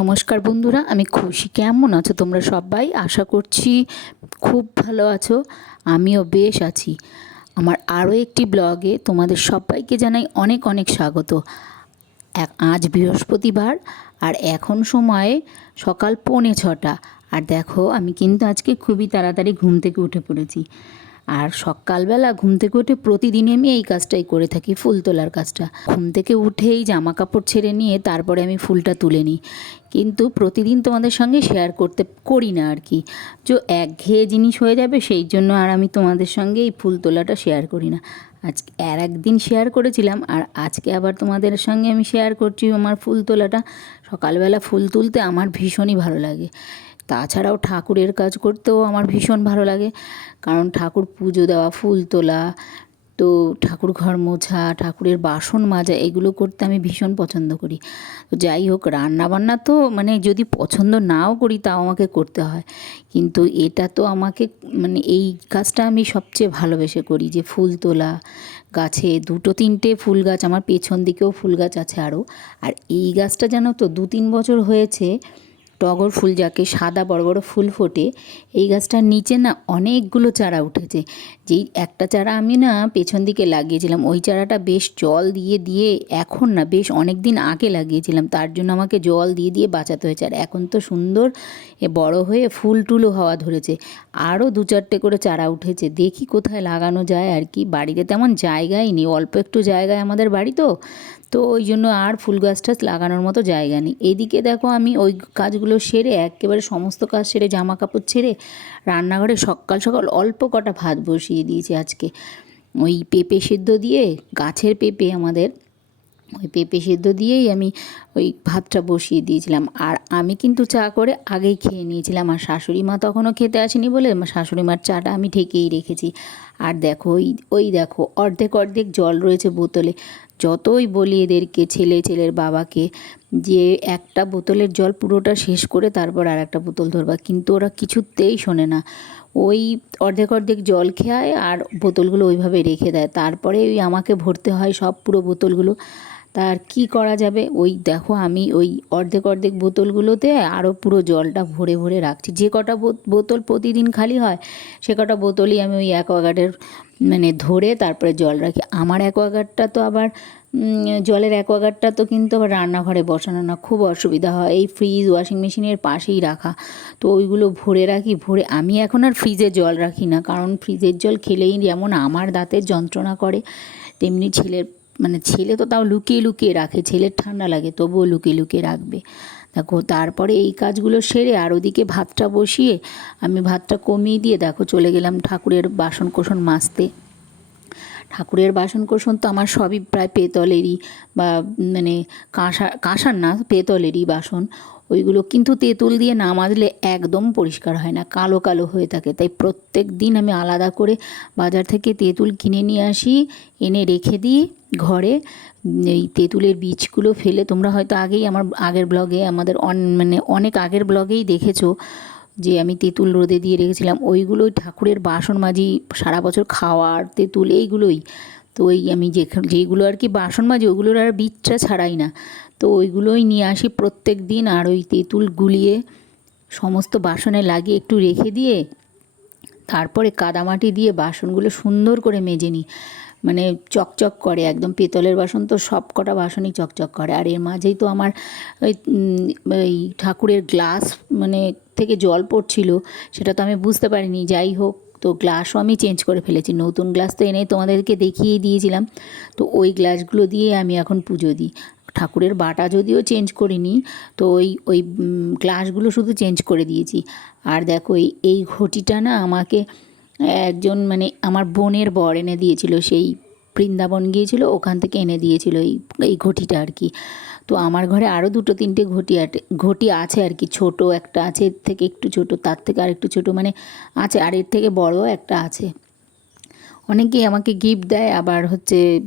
নমস্কার বন্ধুরা, আমি খুশি। কেমন আছো তোমরা সবাই? আশা করছি খুব ভালো আছো। আমিও বেশ আছি। আমার আরও একটি ব্লগে তোমাদের সবাইকে জানাই অনেক অনেক স্বাগত। আজ বৃহস্পতিবার আর এখন সময় সকাল 5:45। আর দেখো, আমি কিন্তু আজকে খুবই তাড়াতাড়ি ঘুম থেকে উঠে পড়েছি। আর সকালবেলা ঘুম থেকে উঠে প্রতিদিনই আমি এই কাজটাই করে থাকি, ফুল তোলার কাজটা। ঘুম থেকে উঠেই জামা কাপড় ছেড়ে নিয়ে তারপরে আমি ফুলটা তুলে নিই। কিন্তু প্রতিদিন তোমাদের সঙ্গে শেয়ার করি না আর কি, যে একঘেয়ে জিনিস হয়ে যাবে, সেই জন্য আর আমি তোমাদের সঙ্গে এই ফুল তোলাটা শেয়ার করি না। আজকে একদিন শেয়ার করেছিলাম, আর আজকে আবার তোমাদের সঙ্গে আমি শেয়ার করছি আমার ফুল তোলাটা। সকালবেলা ফুল তুলতে আমার ভীষণই ভালো লাগে। তাছাড়াও ঠাকুরের কাজ করতেও আমার ভীষণ ভালো লাগে, কারণ ঠাকুর পুজো দেওয়া, ফুল তোলা, তো ঠাকুর ঘর মোছা, ঠাকুরের বাসন মাজা, এগুলো করতে আমি ভীষণ পছন্দ করি। তো যাই হোক, রান্নাবান্না তো মানে যদি পছন্দ নাও করি তাও আমাকে করতে হয়। কিন্তু এটা তো আমাকে এই কাজটা আমি সবচেয়ে ভালোবেসে করি, যে ফুল তোলা। গাছে 2-3টে ফুল গাছ, আমার পেছন দিকেও ফুল গাছ আছে আরও। আর এই গাছটা জানো তো 2-3 বছর হয়েছে, টগর ফুল যাকে সাদা বড় বড় ফুল ফোটে, এই গাছটার নিচে না অনেকগুলো চারা উঠেছে। যেই একটা চারা আমি না পেছন দিকে লাগিয়েছিলাম, ওই চারাটা বেশ জল দিয়ে দিয়ে, এখন না বেশ অনেক দিন আগে লাগিয়েছিলাম, তার জন্য আমাকে জল দিয়ে দিয়ে বাঁচাতে হয়েছে। আর এখন তো সুন্দর বড় হয়ে ফুল টুলও হওয়া ধরেছে। আরও 2-4টে করে চারা উঠেছে, দেখি কোথায় লাগানো যায় আর কি। বাড়িতে তেমন জায়গাই নেই, অল্প একটু জায়গায় আমাদের বাড়ি, তো ওই জন্য আর ফুল গাছ টাছ লাগানোর মতো জায়গা নেই। এদিকে দেখো, আমি ওই কাজগুলো সেরে, একেবারে সমস্ত কাজ সেরে, জামা কাপড় ছেড়ে রান্নাঘরে সকাল সকাল অল্প কটা ভাত বসিয়ে দিয়েছি আজকে। ওই পেঁপে সেদ্ধ দিয়ে, গাছের পেঁপে আমাদের, ওই পেঁপে সেদ্ধ দিয়েই আমি ওই ভাতটা বসিয়ে দিয়েছিলাম। আর আমি কিন্তু চা করে আগেই খেয়ে নিয়েছিলাম, আর শাশুড়ি মা তখনও খেতে আসেনি বলে শাশুড়ি মার চাটা আমি ঢেকেই রেখেছি। আর দেখো, ওই দেখো, অর্ধেক অর্ধেক জল রয়েছে বোতলে। যতই বলি এদেরকে, ছেলের বাবাকে, যে একটা বোতলের জল পুরোটা শেষ করে তারপর আর একটা বোতল ধরবা, কিন্তু ওরা কিছুতেই শোনে না। ওই অর্ধেক অর্ধেক জল খেয়ে আর বোতলগুলো ওইভাবে রেখে দেয়, তারপরে ওই আমাকে ভরতে হয় সব পুরো বোতলগুলো। তার কি করা যাবে, ওই দেখো আমি ওই অর্ধেক অর্ধেক বোতলগুলোতে আরও পুরো জলটা ভরে ভরে রাখছি। যে কটা বোতল প্রতিদিন খালি হয়, সে কটা বোতলই আমি ওই অ্যাকোয়াগার্ডের ধরে তারপরে জল রাখি। আমার অ্যাকোয়াগার্ডটা তো আবার জলের অ্যাকোয়াগার্ডটা তো কিন্তু আবার রান্নাঘরে বসানো না, খুব অসুবিধা হয়। এই ফ্রিজ, ওয়াশিং মেশিনের পাশেই রাখা, তো ওইগুলো ভরে রাখি। আমি এখন আর ফ্রিজে জল রাখি না, কারণ ফ্রিজের জল খেলেই যেমন আমার দাঁতের যন্ত্রণা করে, তেমনি ছেলে তো তাও লুকিয়ে লুকিয়ে রাখে, ছেলের ঠান্ডা লাগে তবুও লুকিয়ে লুকিয়ে রাখবে। দেখো, তারপরে এই কাজগুলো সেরে আর ওদিকে ভাতটা বসিয়ে আমি ভাতটা কমিয়ে দিয়ে দেখো চলে গেলাম ঠাকুরের বাসন কোসন মাজতে। ঠাকুরের বাসন কোসন তো আমার সবই প্রায় পেতলেরই, বা কাঁসার না, পেতলেরই বাসন। ওইগুলো কিন্তু তেঁতুল দিয়ে না মাজলে একদম পরিষ্কার হয় না, কালো কালো হয়ে থাকে। তাই প্রত্যেক দিন আমি আলাদা করে বাজার থেকে তেঁতুল কিনে নিয়ে আসি, এনে রেখে দিই ঘরে। এই তেঁতুলের বীজগুলো ফেলে, তোমরা হয়তো আমার আগের ব্লগে, আমাদের অনেক আগের ব্লগেই দেখেছো যে আমি তেঁতুল রোদে দিয়ে রেখেছিলাম। ওইগুলোই ঠাকুরের বাসন মাজি, সারা বছর খাওয়ার তেঁতুল এইগুলোই। তো ওই আমি যেগুলো আর কি বাসন মাজি, ওগুলোর আর বীজটা ছাড়াই না, তো ওইগুলোই নিয়ে আসি প্রত্যেক দিন। আর ওই তেঁতুল গুলিয়ে সমস্ত বাসনে লাগিয়ে একটু রেখে দিয়ে তারপরে কাদামাটি দিয়ে বাসনগুলো সুন্দর করে মেজে নিই, চকচক করে একদম। পেতলের বাসন তো সব কটা বাসনই চকচক করে। আর এর মাঝেই তো আমার ওই ঠাকুরের গ্লাস থেকে জল পড়ছিল, সেটা তো আমি বুঝতে পারিনি। যাই হোক, তো গ্লাসও আমি চেঞ্জ করে ফেলেছি, নতুন গ্লাস তো এনে তোমাদেরকে দেখিয়ে দিয়েছিলাম। তো ওই গ্লাসগুলো দিয়ে আমি এখন পুজো দিই। ঠাকুরের বাটা যদিও চেঞ্জ করিনি, তো ওই গ্লাসগুলো শুধু চেঞ্জ করে দিয়েছি। আর দেখো, এই ঘটিটা না আমাকে একজন আমার বোনের বর এনে দিয়েছিল, সেই বৃন্দাবন গিয়েছিল, ওখান থেকে এনে দিয়েছিল এই ঘটিটা আর কি। তো আমার ঘরে আরও 2-3টে ঘটি আছে আর কি। ছোট একটা আছে, এর থেকে একটু ছোট, তার থেকে আর একটু ছোট আছে, আর এর থেকে বড় একটা আছে। অনেকেই আমাকে গিফট দেয়, আবার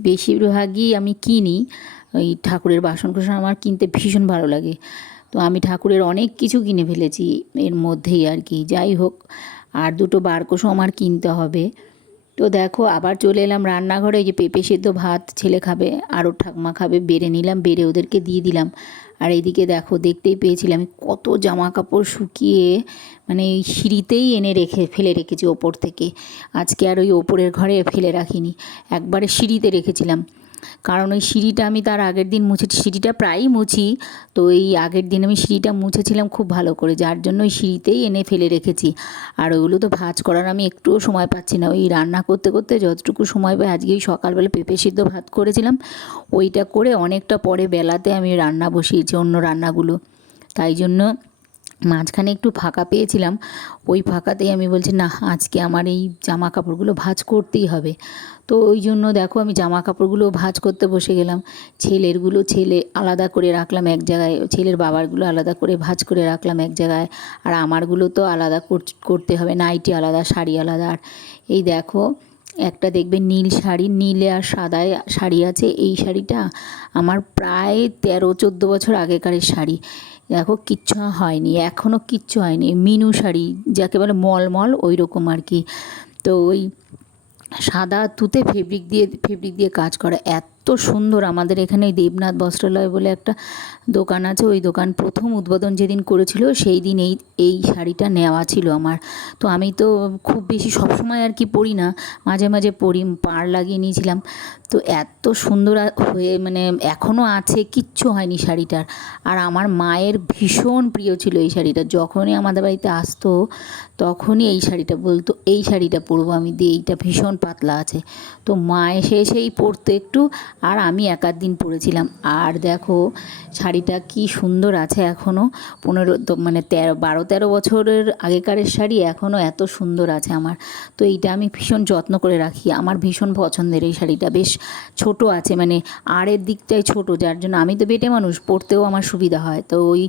বেশিরভাগই আমি কিনি। ওই ঠাকুরের বাসন কোসন আমার কিনতে ভীষণ ভালো লাগে, তো আমি ঠাকুরের অনেক কিছু কিনে ফেলেছি এর মধ্যেই আর কি। যাই হোক, আর 2টো বারকোশও আমার কিনতে হবে। তো দেখো আবার চলে এলাম রান্নাঘরে, যে পেঁপে সেদ্ধ ভাত ছেলে খাবে, আরও ঠাকমা খাবে, বেড়ে নিলাম, বেড়ে ওদেরকে দিয়ে দিলাম। আর এইদিকে দেখো দেখতেই পেয়েছিলাম আমি কত জামা কাপড় শুকিয়ে মানে এই সিঁড়িতেই এনে ফেলে রেখেছি ওপর থেকে। আজকে আর ওই ওপরের ঘরে ফেলে রাখিনি, একবারে সিঁড়িতে রেখেছিলাম। কারণ ওই সিঁড়িটা আমি তার আগের দিন সিঁড়িটা প্রায়ই মুছি, তো এই আগের দিন আমি সিঁড়িটা মুছেছিলাম খুব ভালো করে, যার জন্য ওই সিঁড়িতেই এনে ফেলে রেখেছি। আর ওইগুলো তো ভাঁজ করার আমি একটুও সময় পাচ্ছি না, ওই রান্না করতে করতে যতটুকু সময় পাই, আজকে ওই সকালবেলা পেঁপে সিদ্ধ ভাত করেছিলাম, ওইটা করে অনেকটা পরে বেলাতে আমি রান্না বসিয়েছি অন্য রান্নাগুলো। তাই জন্য মাঝখানে একটু ফাঁকা পেয়েছিলাম, ওই ফাঁকাতেই আমি বলছি না আজকে আমার এই জামা কাপড়গুলো ভাঁজ করতেই হবে। তো ওই জন্য দেখো আমি জামা কাপড়গুলো ভাঁজ করতে বসে গেলাম। ছেলে আলাদা করে রাখলাম এক জায়গায়, ছেলের বাবারগুলো আলাদা করে ভাঁজ করে রাখলাম এক জায়গায়, আর আমারগুলো তো আলাদা করতে হবে, নাইটি আলাদা, শাড়ি আলাদা। আর এই দেখো একটা দেখবে নীল শাড়ি, নীলে আর সাদায় শাড়ি আছে, এই শাড়িটা আমার প্রায় 13-14 বছর আগেকারের শাড়ি। দেখো কিচ্ছু হয়নি, এখনও কিচ্ছু হয়নি, মিনু শাড়ি যাকে বলে মলমল ওই রকম আর কি। তো ওই সাদা তুতে ফেব্রিক দিয়ে কাজ করা, এত সুন্দর। আমাদের এখানে দেবনাথ বস্ত্রালয় বলে একটা দোকান আছে, ওই দোকান প্রথম উদ্বোধন যেদিন করেছিল সেই দিন এই শাড়িটা নেওয়া ছিল আমার। তো আমি তো খুব বেশি সবসময় আর কি পরি না, মাঝে মাঝে পরি, পাড় লাগিয়ে নিয়েছিলাম। তো এত সুন্দর হয়ে মানে এখনও আছে, কিচ্ছু হয়নি শাড়িটার। আর আমার মায়ের ভীষণ প্রিয় ছিল এই শাড়িটা, যখনই আমাদের বাড়িতে আসতো তখনই এই শাড়িটা বলতো এই শাড়িটা পরবো আমি, দিয়ে এইটা ভীষণ পাতলা আছে। তো মা এসেই পরতো একটু, আর আমি এক আধ দিন পরেছিলাম। আর দেখো শাড়িটা কি সুন্দর আছে এখনও, 12-13 বছরের আগেকারের শাড়ি এখনও এত সুন্দর আছে আমার। তো এইটা আমি ভীষণ যত্ন করে রাখি, আমার ভীষণ পছন্দের এই শাড়িটা। বেশ ছোট আছে, মানে আড়ের দিকটাই ছোট, যার জন্য আমি তো বেটে মানুষ, পরতেও আমার সুবিধা হয়। তো ওই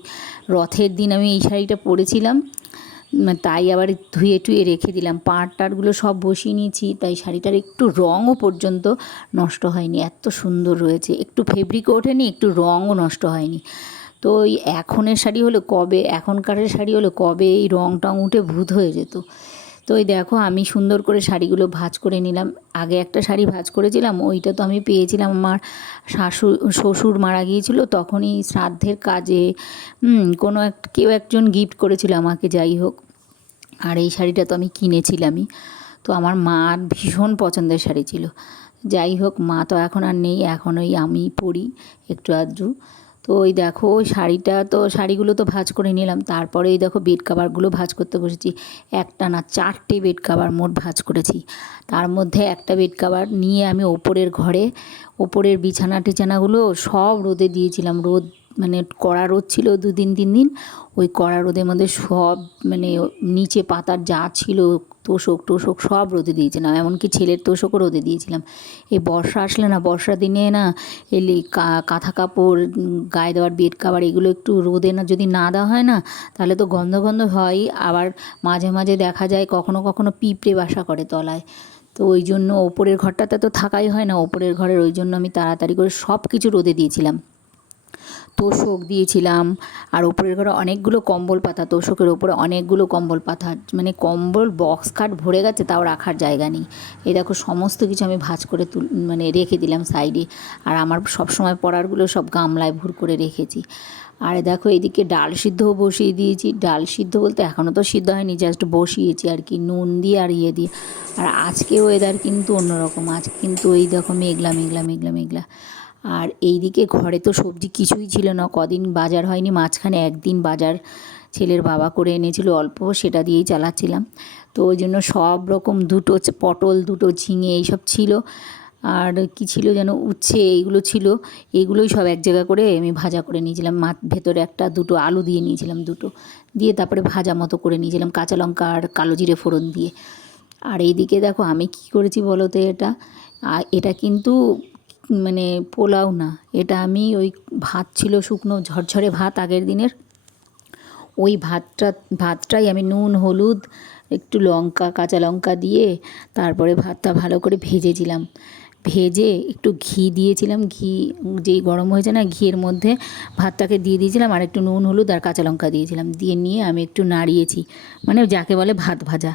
রথের দিন আমি এই শাড়িটা পরেছিলাম, তাই আবার ধুয়ে টুয়ে রেখে দিলাম, পাড় টাড়গুলো সব বসিয়ে নিয়েছি, তাই শাড়িটার একটু রঙও পর্যন্ত নষ্ট হয়নি, এত সুন্দর রয়েছে, একটু ফেব্রিকও ওঠেনি, একটু রঙও নষ্ট হয়নি। তো এই এখনকারের শাড়ি হলে কবে এই রং টং উঠে ভূত হয়ে যেত। তো এই দেখো আমি সুন্দর করে শাড়িগুলো ভাঁজ করে নিলাম। আগে একটা শাড়ি ভাঁজ করেছিলাম, ওইটা তো আমি পেয়েছিলাম আমার শ্বশুর মারা গিয়েছিল তখনই শ্রাদ্ধের কাজে, কেউ একজন গিফট করেছিল আমাকে, যাই হোক। আর এই শাড়িটা তো আমি কিনেছিলামই, তো আমার মার ভীষণ পছন্দের শাড়ি ছিল। যাই হোক, মা তো এখন আর নেই, এখন ওই আমি পরি একটু আধটু। তো ওই দেখো ওই শাড়িগুলো তো ভাঁজ করে নিলাম, তারপরে এই দেখো বেড কাভারগুলো ভাঁজ করতে বসেছি। একটা না 4টে বেড কাভার মোট ভাঁজ করেছি। তার মধ্যে একটা বেড কাভার নিয়ে আমি ওপরের বিছানা টিছানাগুলো সব রোদে দিয়েছিলাম। মানে কড়া রোদ ছিল 2-3 দিন, ওই কড়া রোদের মধ্যে সব মানে নিচে পাতার যা ছিল তোষক সব রোদে দিয়েছিলাম, এমনকি ছেলের তোষকও রোদে দিয়েছিলাম। এই বর্ষা আসলে না, বর্ষার দিনে না এলে কাঁথা কাপড়, গায়ে দেওয়ার বেড কাভার, এগুলো একটু রোদে না যদি না দেওয়া হয় না, তাহলে তো গন্ধ হয়। আবার মাঝে মাঝে দেখা যায় কখনো কখনো পিঁপড়ে বাসা করে তলায়। তো ওই জন্য ওপরের ঘরটাতে তো থাকাই হয় না, ওপরের ঘরের, ওই জন্য আমি তাড়াতাড়ি করে সব কিছু রোদে দিয়েছিলাম। তোষক দিয়েছিলাম, আর ওপরের ঘরে অনেকগুলো কম্বল পাতা, তোষকের ওপরে অনেকগুলো কম্বল পাতা, মানে কম্বল বক্স খাট ভরে গেছে, তাও রাখার জায়গা নেই। এই দেখো সমস্ত কিছু আমি ভাঁজ করে মানে রেখে দিলাম সাইডে। আর আমার সবসময় পরারগুলো সব গামলায় ভর করে রেখেছি। আর দেখো এইদিকে ডাল সিদ্ধও বসিয়ে দিয়েছি, ডাল সিদ্ধ বলতে এখনও তো সিদ্ধ হয়নি, জাস্ট বসিয়েছি আর কি, নুন দিয়ে আর ইয়ে দিয়ে। আর আজকে ওয়েদার কিন্তু অন্যরকম, আজকে কিন্তু এই দেখো মেঘলা মেঘলা মেঘলা মেঘলা। আর এইদিকে ঘরে তো সবজি কিছুই ছিল না, কদিন বাজার হয়নি, মাঝখানে একদিন বাজার ছেলের বাবা করে এনেছিল অল্প, সেটা দিয়েই চালাচ্ছিলাম। তো ওই জন্য সব রকম, 2টো পটল, 2টো ঝিঙে এইসব ছিল, আর কি ছিল যেন উচ্ছে, এইগুলো ছিল, এইগুলোই সব এক জায়গা করে আমি ভাজা করে নিয়েছিলাম। ভেতরে 2টো আলু দিয়ে নিয়েছিলাম, 2টো দিয়ে তারপরে ভাজা মতো করে নিয়েছিলাম, কাঁচা লঙ্কা আর কালো জিরে ফোড়ন দিয়ে। আর এইদিকে দেখো আমি কি করেছি বলো তো, এটা কিন্তু মানে পোলাও না, এটা আমি ওই ভাত ছিল শুকনো ঝরঝরে ভাত আগের দিনের, ওই ভাতটাই আমি নুন হলুদ একটু কাঁচা লঙ্কা দিয়ে তারপরে ভাতটা ভালো করে ভেজেছিলাম, ভেজে একটু ঘি দিয়েছিলাম, ঘি যেই গরম হয়েছে না, ঘিয়ের মধ্যে ভাতটাকে দিয়ে দিয়েছিলাম, আর একটু নুন হলুদ আর কাঁচা লঙ্কা দিয়েছিলাম, দিয়ে নিয়ে আমি একটু নাড়িয়েছি, মানে যাকে বলে ভাত ভাজা।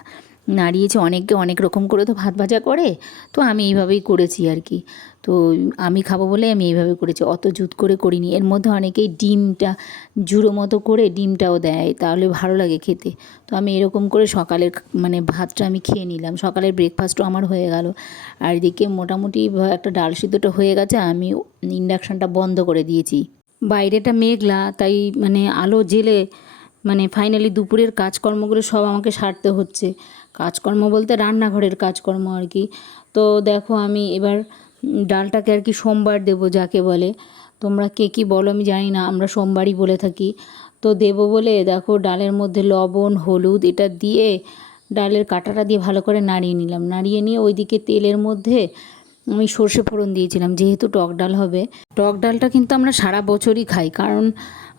নাড়িয়েছি। অনেকে অনেক রকম করে তো ভাত ভাজা করে, তো আমি এইভাবেই করেছি আর কি। তো আমি খাবো বলে আমি এইভাবে করেছি, অত জুত করে করিনি। এর মধ্যে অনেকেই ডিমটা ঝুড়ো মতো করে ডিমটাও দেয়, তাহলে ভালো লাগে খেতে। তো আমি এরকম করে সকালের মানে ভাতটা আমি খেয়ে নিলাম, সকালের ব্রেকফাস্টও আমার হয়ে গেল। আর এদিকে মোটামুটি একটা ডাল সিদ্ধটা হয়ে গেছে, আমি ইন্ডাকশানটা বন্ধ করে দিয়েছি। বাইরেটা মেঘলা, তাই মানে আলো জেলে মানে ফাইনালি দুপুরের কাজকর্মগুলো সব আমাকে সারতে হচ্ছে। কাজকর্ম বলতে রান্নাঘরের কাজকর্ম আর কি। তো দেখো আমি এবার ডালটাকে আর কি সোমবার দেবো যাকে বলে, তোমরা কে কী বলো আমি জানি না, আমরা সোমবারই বলে থাকি। তো দেবো বলে দেখো ডালের মধ্যে লবণ হলুদ এটা দিয়ে ডালের কাঁটাটা দিয়ে ভালো করে নাড়িয়ে নিলাম। নাড়িয়ে নিয়ে ওইদিকে তেলের মধ্যে আমি সর্ষে ফোড়ন দিয়েছিলাম, যেহেতু টক ডাল হবে। টক ডালটা কিন্তু আমরা সারা বছরই খাই, কারণ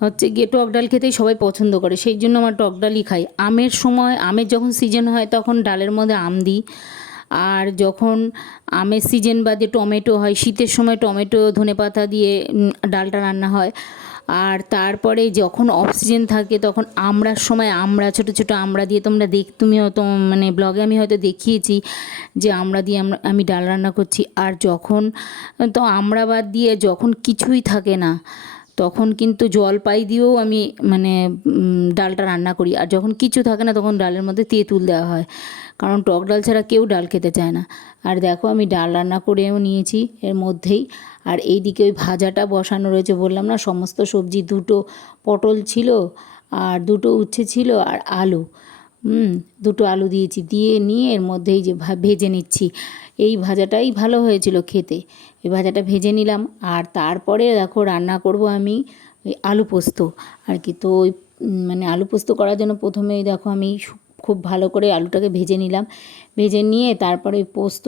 হচ্ছে গিয়ে টক ডাল খেতেই সবাই পছন্দ করে, সেই জন্য আমার টক ডালই খাই। আমের সময়, আমের যখন সিজন হয় তখন ডালের মধ্যে আম দিই। আর যখন আমের সিজন বাদে টমেটো হয়, শীতের সময় টমেটো ধনেপাতা দিয়ে ডালটা রান্না হয়। আর তারপরে যখন অফ সিজন থাকে তখন আমড়ার সময় আমড়া, ছোটো ছোটো আমড়া দিয়ে তোমরা তুমিও তো মানে ব্লগে আমি হয়তো দেখিয়েছি যে আমড়া দিয়ে আমি ডাল রান্না করছি। আর যখন তো আমড়া বাদ দিয়ে যখন কিছুই থাকে না তখন কিন্তু জলপাই দিয়েও আমি মানে ডালটা রান্না করি। আর যখন কিছু থাকে না তখন ডালের মধ্যে তেঁতুল দেওয়া হয়, কারণ টক ডাল ছাড়া কেউ ডাল খেতে চায় না। আর দেখো আমি ডাল রান্না করেও নিয়েছি এর মধ্যেই। আর এই দিকে ওই ভাজাটা বসানো রয়েছে, বললাম না সমস্ত সবজি, দুটো পটল ছিল আর দুটো উচ্ছে ছিল আর আলু, দুটো আলু দিয়েছি, দিয়ে নিয়ে এর মধ্যেই যে ভেজে নিচ্ছি। এই ভাজাটাই ভালো হয়েছিল খেতে, এই ভাজাটা ভেজে নিলাম। আর তারপরে দেখো রান্না করব আমি ওই আলু পোস্ত আর কি। তো ওই মানে আলু পোস্ত করার জন্য প্রথমেই দেখো আমি খুব ভালো করে আলুটাকে ভেজে নিলাম। ভেজে নিয়ে তারপরে পোস্ত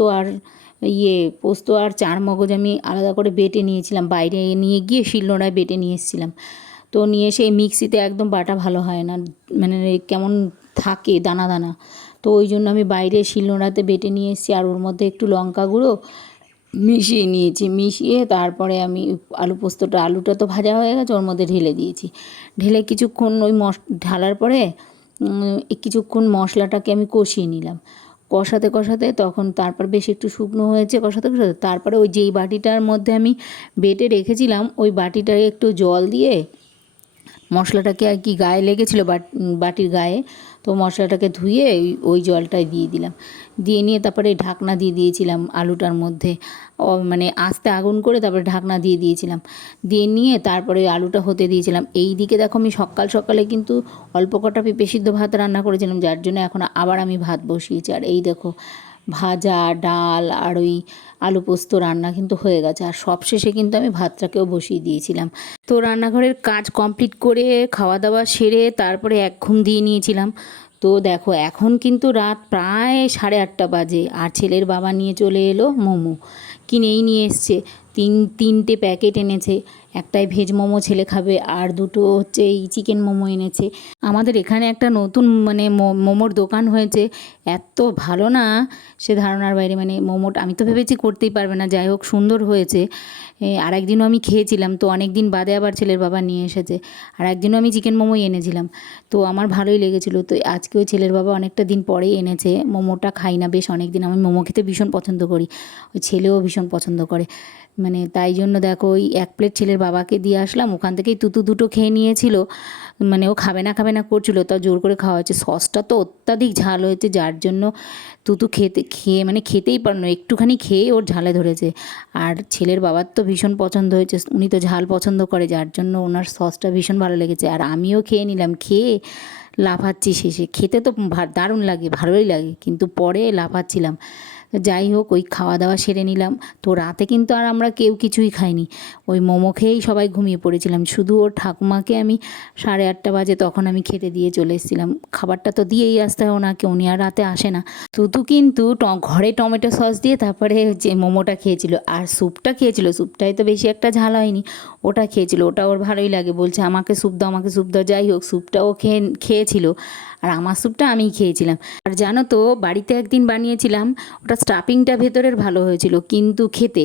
আর চার মগজ আমি আলাদা করে বেটে নিয়েছিলাম, বাইরে নিয়ে গিয়ে শিলনোড়ায় বেটে নিয়ে এসেছিলাম। তো নিয়ে এসে মিক্সিতে একদম বাটা ভালো হয় না, মানে কেমন থাকে দানা দানা। তো ওই জন্য আমি বাইরে শিলনোড়াতে বেটে নিয়ে এসেছি। আর ওর মধ্যে একটু লঙ্কা গুঁড়ো মিশিয়ে নিয়েছি, মিশিয়ে তারপরে আমি আলুটা তো ভাজা হয়ে গেছে, ওর মধ্যে ঢেলে দিয়েছি। ঢেলে কিছুক্ষণ ঢালার পরে কিছুক্ষণ মশলাটাকে আমি কষিয়ে নিলাম। কষাতে কষাতে তখন তারপর বেশ একটু শুকনো হয়েছে, কষাতে কষাতে তারপরে ওই যেই বাটিটার মধ্যে আমি বেটে রেখেছিলাম ওই বাটিটায় একটু জল দিয়ে মশলাটাকে আর কি গায়ে লেগেছিলো বাটির গায়ে, তো মশলাটাকে ধুয়ে ওই জলটাই দিয়ে দিলাম। দিয়ে নিয়ে তারপরে ঢাকনা দিয়ে দিয়েছিলাম আলুটার মধ্যে, মানে আস্তে আগুন করে তারপরে ঢাকনা দিয়ে দিয়েছিলাম। দিয়ে নিয়ে তারপরে আলুটা হতে দিয়েছিলাম। এই দিকে দেখো আমি সকালে কিন্তু অল্প কটা পেঁপে সিদ্ধ ভাত রান্না করেছিলাম, যার জন্য এখন আবার আমি ভাত বসিয়েছি। আর এই দেখো ভাজা ডাল আর ওই আলু পোস্ত রান্না কিন্তু হয়ে গেছে। আর সবশেষে কিন্তু আমি ভাতটাকেও বসিয়ে দিয়েছিলাম। তো রান্নাঘরের কাজ কমপ্লিট করে খাওয়া দাওয়া সেরে তারপরে এক ঘুম দিয়ে নিয়েছিলাম। তো দেখো এখন কিন্তু রাত প্রায় 8:30 বাজে, আর ছেলের বাবা নিয়ে চলে এলো মোমো, কিনেই নিয়ে এসছে। তিনটে প্যাকেট এনেছে, একটাই ভেজ মোমো ছেলে খাবে আর দুটো হচ্ছে এই চিকেন মোমো এনেছে। আমাদের এখানে একটা নতুন মানে মোমোর দোকান হয়েছে, এত ভালো না সে ধারণার বাইরে, মানে মোমোটা আমি তো ভেবেছি করতেই পারবে না, যাই হোক সুন্দর হয়েছে। আর একদিনও আমি খেয়েছিলাম, তো অনেক দিন বাদে আবার ছেলের বাবা নিয়ে এসেছে। আর একদিনও আমি চিকেন মোমোই এনেছিলাম, তো আমার ভালোই লেগেছিলো। তো আজকেও ছেলের বাবা অনেকটা দিন পরেই এনেছে। মোমোটা খাই না বেশ অনেক দিন, আমি মোমো খেতে ভীষণ পছন্দ করি, ওই ছেলেও ভীষণ পছন্দ করে, মানে তাই জন্য দেখো ওই এক প্লেট ছেলের বাবাকে দিয়ে আসলাম। ওখান থেকেই দুটো খেয়ে নিয়েছিল, মানে ও খাবে না করছিল, তা জোর করে খাওয়া হয়েছে। সসটা তো অত্যাধিক ঝাল হয়েছে, যার জন্য মানে খেতেই পারল না, একটুখানি খেয়ে ওর ঝালে ধরেছে। আর ছেলের বাবার তো ভীষণ পছন্দ হয়েছে, উনি তো ঝাল পছন্দ করে, যার জন্য ওনার সসটা ভীষণ ভালো লেগেছে। আর আমিও খেয়ে নিলাম, খেয়ে লাফাচ্ছি শেষে। খেতে তো দারুণ লাগে, ভালোই লাগে, কিন্তু পরে লাফাচ্ছিলাম। যাই হোক ওই খাওয়া দাওয়া সেরে নিলাম। তো রাতে কিন্তু আর আমরা কেউ কিছুই খাইনি, ওই মোমো খেয়েই সবাই ঘুমিয়ে পড়েছিলাম। শুধু ওর ঠাকুমাকে আমি 8:30 বাজে তখন আমি খেতে দিয়ে চলে এসেছিলাম। খাবারটা তো দিয়েই আসতে হয় ওনাকে, উনি আর রাতে আসে না। তুতু কিন্তু ঘরে টমেটো সস দিয়ে তারপরে যে মোমোটা খেয়েছিল, আর স্যুপটা খেয়েছিল। স্যুপটাই তো বেশি একটা ঝাল হয়নি, ওটা খেয়েছিল, ওটা ওর ভালোই লাগে, বলছে আমাকে স্যুপ দাও আমাকে স্যুপ দাও। যাই হোক স্যুপটাও খেয়েছিল, আর আমার স্যুপটা আমিই খেয়েছিলাম। আর জানো তো বাড়িতে একদিন বানিয়েছিলাম, ওটা স্টাফিংটা ভেতরের ভালো হয়েছিল কিন্তু খেতে,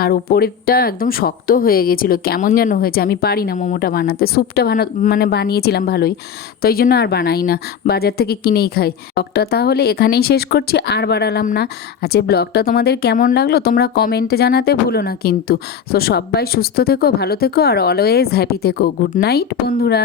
আর উপরেরটা একদম শক্ত হয়ে গেছিলো, কেমন যেন হয়েছে। আমি পারি না মোমোটা বানাতে। স্যুপটা মানে বানিয়েছিলাম ভালোই, তো এই জন্য আর বানাই না, বাজার থেকে কিনেই খাই। ব্লগটা তাহলে এখানেই শেষ করছি, আর বাড়ালাম না। আচ্ছা, ব্লগটা তোমাদের কেমন লাগলো তোমরা কমেন্টে জানাতে ভুলো না কিন্তু। তো সবাই সুস্থ থেকো, ভালো থেকো, আর অলওয়েজ হ্যাপি থেকো। গুড নাইট বন্ধুরা।